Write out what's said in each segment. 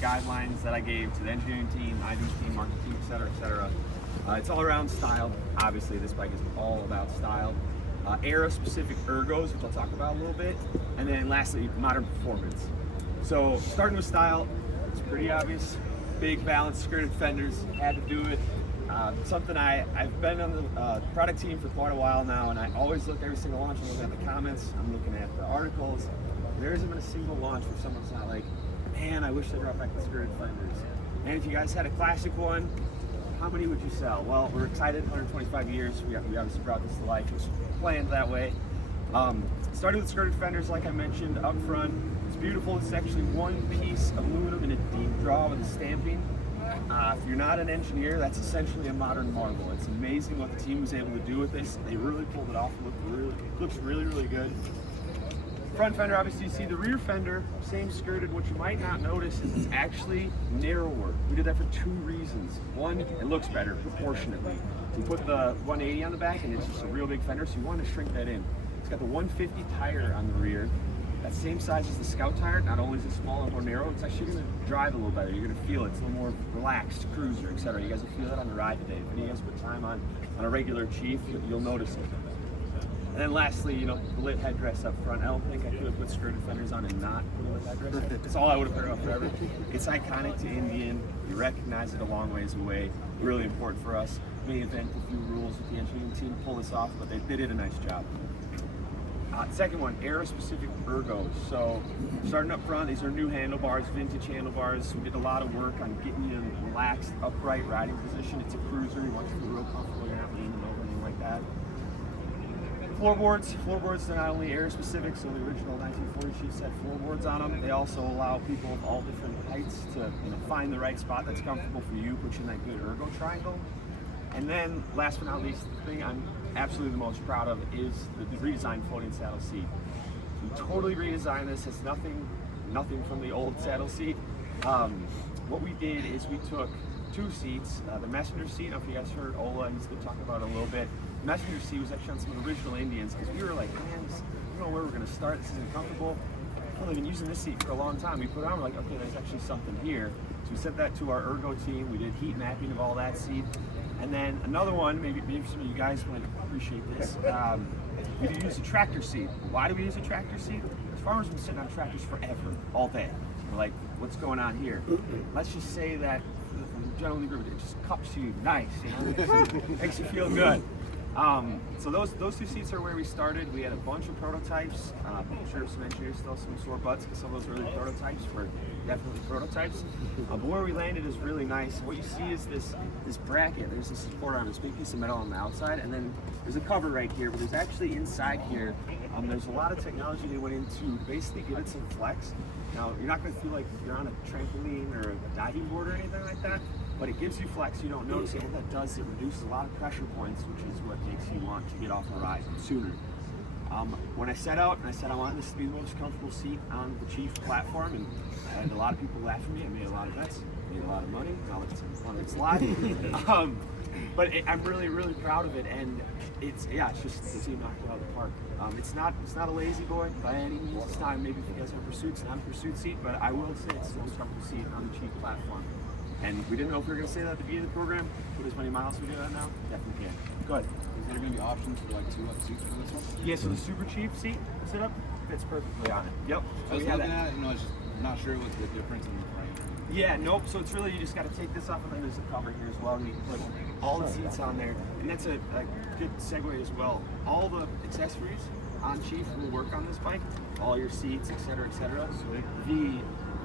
guidelines that I gave to the engineering team, ID team, marketing team, et cetera, et cetera. It's all around style. Obviously, this bike is all about style. Era-specific ergos, which I'll talk about a little bit. And then lastly, modern performance. So starting with style, it's pretty obvious. Big balanced skirted fenders, had to do it. Something I've been on the product team for quite a while now, and I always look every single launch. I'm looking at the comments, I'm looking at the articles. There hasn't been a single launch where someone's not like, man, I wish they brought back the skirted fenders. And if you guys had a classic one, how many would you sell? Well, we're excited, 125 years. We obviously brought this to life. It was planned that way. Started with skirted fenders, like I mentioned, up front. It's beautiful. It's actually one piece of aluminum in a deep draw with a stamping. If you're not an engineer, that's essentially a modern marvel. It's amazing what the team was able to do with this. They really pulled it off. It looks really, really good. Front fender, obviously you see the rear fender, same skirted. What you might not notice is it's actually narrower. We did that for two reasons. One, it looks better proportionately. So you put the 180 on the back and it's just a real big fender, so you want to shrink that in. It's got the 150 tire on the rear. That same size as the Scout tire. Not only is it smaller and more narrow, it's actually going to drive a little better. You're going to feel it. It's a little more relaxed, cruiser, etc. You guys will feel that on the ride today. If any of you guys put time on a regular Chief, you'll notice it. And then lastly, you know, the lit headdress up front. I don't think I could have put skirted fenders on and not put a lit headdress. That's all I would have put on forever. It's iconic to Indian. You recognize it a long ways away. Really important for us. May invent a few rules with the engineering team to pull this off, but they did a nice job. Second one, era-specific ergos. So starting up front, these are new handlebars, vintage handlebars. We did a lot of work on getting you in a relaxed, upright riding position. It's a cruiser. You want to feel real comfortable. You're not leaning over, anything like that. Floorboards, they're not only era-specific, so the original 1940 Chiefs had floorboards on them. They also allow people of all different heights to find the right spot that's comfortable for you, put you in that good ergo triangle. And then, last but not least, the thing I'm absolutely the most proud of is the redesigned floating saddle seat. We totally redesigned this. It's nothing from the old saddle seat. What we did is we took two seats. The messenger seat, I don't know if you guys heard Ola, he's going to talk about it a little bit. The messenger seat was actually on some of the original Indians because we were like, man, we don't know where we're going to start. This isn't comfortable. I've only been using this seat for a long time. We put it on, we're like, okay, there's actually something here. So we sent that to our ergo team. We did heat mapping of all that seat. And then another one, maybe some of you guys might appreciate this. We use a tractor seat. Why do we use a tractor seat? As farmers have been sitting on tractors forever, all day. We're like, what's going on here? Let's just say that generally it just cups you nice, makes you feel good. So those two seats are where we started. We had a bunch of prototypes. I'm sure some engineers still have some sore butts because some of those early prototypes were definitely prototypes. But where we landed is really nice. What you see is this bracket. There's a support arm, this big piece of metal on the outside, and then there's a cover right here. But there's actually inside here, there's a lot of technology they went into basically give it some flex. Now you're not going to feel like you're on a trampoline or a diving board or anything like that. But it gives you flex, you don't notice it. What that does, it reduces a lot of pressure points, which is what makes you want to get off the ride sooner. When I set out and I said I want this to be the most comfortable seat on the Chief platform, and I had a lot of people laugh at me. I made a lot of bets, made a lot of money. Now it's on its slide. But I'm really, really proud of it, and it's just the team knocked it out of the park. It's not a lazy boy by any means. It's not, maybe if you guys have pursuits, not a pursuit seat, but I will say it's the most comfortable seat on the Chief platform. And we didn't know if we were going to say that at the beginning of the program. Put as many miles as we do that now. Definitely can. Good. Is there going to be options for like two seats for this one? Yeah, so the Super Chief seat setup fits perfectly on it. Yep. So I was looking at it, it's just, I'm not sure what the difference in the frame. Yeah, nope. So it's really, you just got to take this off, and then there's a cover here as well. And you can put all the seats on there. And that's a good segue as well. All the accessories on Chief will work on this bike. All your seats, etc., etc. So the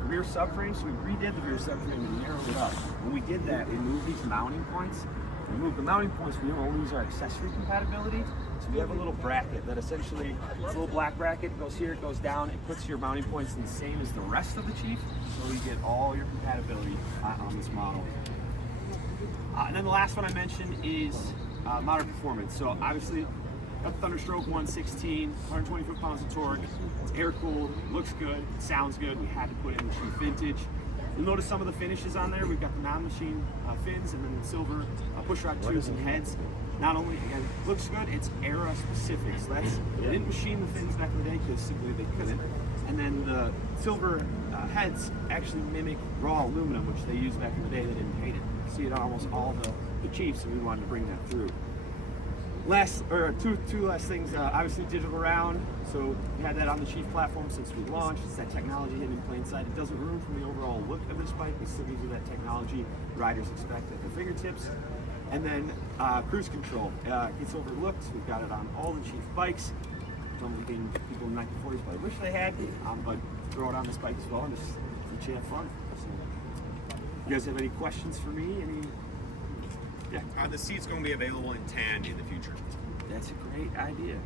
rear subframe, so we redid the rear subframe and narrowed it up. When we did that, we moved these mounting points. We moved the mounting points, we don't lose our accessory compatibility. So we have a little bracket that essentially, it's a little black bracket, goes here, it goes down, it puts your mounting points in the same as the rest of the Chief, so you get all your compatibility on this model. And then the last one I mentioned is modern performance. So obviously, got the Thunderstroke 116, 120 foot-pounds of torque. It's air-cooled, looks good, it sounds good. We had to put it in the Chief Vintage. You'll notice some of the finishes on there. We've got the non-machine fins and then the silver pushrod tubes and heads. Not only, again, looks good, it's era-specific. So they didn't machine the fins back in the day because simply they couldn't. And then the silver heads actually mimic raw aluminum, which they used back in the day. They didn't paint it. You see it on almost all the Chiefs, and we wanted to bring that through. Two last things. Obviously, digital round. So we had that on the Chief platform since we launched. It's that technology hidden in plain sight. It doesn't ruin from the overall look of this bike. It still gives you that technology riders expect at their fingertips. And then cruise control. Gets overlooked. We've got it on all the Chief bikes. Something people in 1940s probably wish they had, but throw it on this bike as well and just let you have fun. So, you guys have any questions for me? Yeah. Are the seats going to be available in tan in the future? That's a great idea.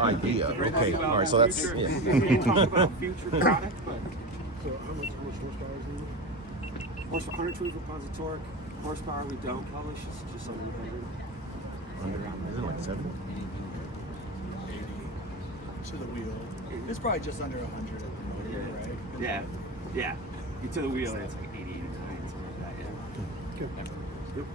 Idea. Okay. All right. So that's future, yeah. we can talk about future product, but So how much horsepower is in it? 124 pounds of torque. Horsepower we don't publish. It's just under 100. Is it like 70? To the wheel. It's probably just under 100 at the motor, right? Yeah. Get to the wheel. It's like 80, 89, something like that. Yeah. Good. Yep.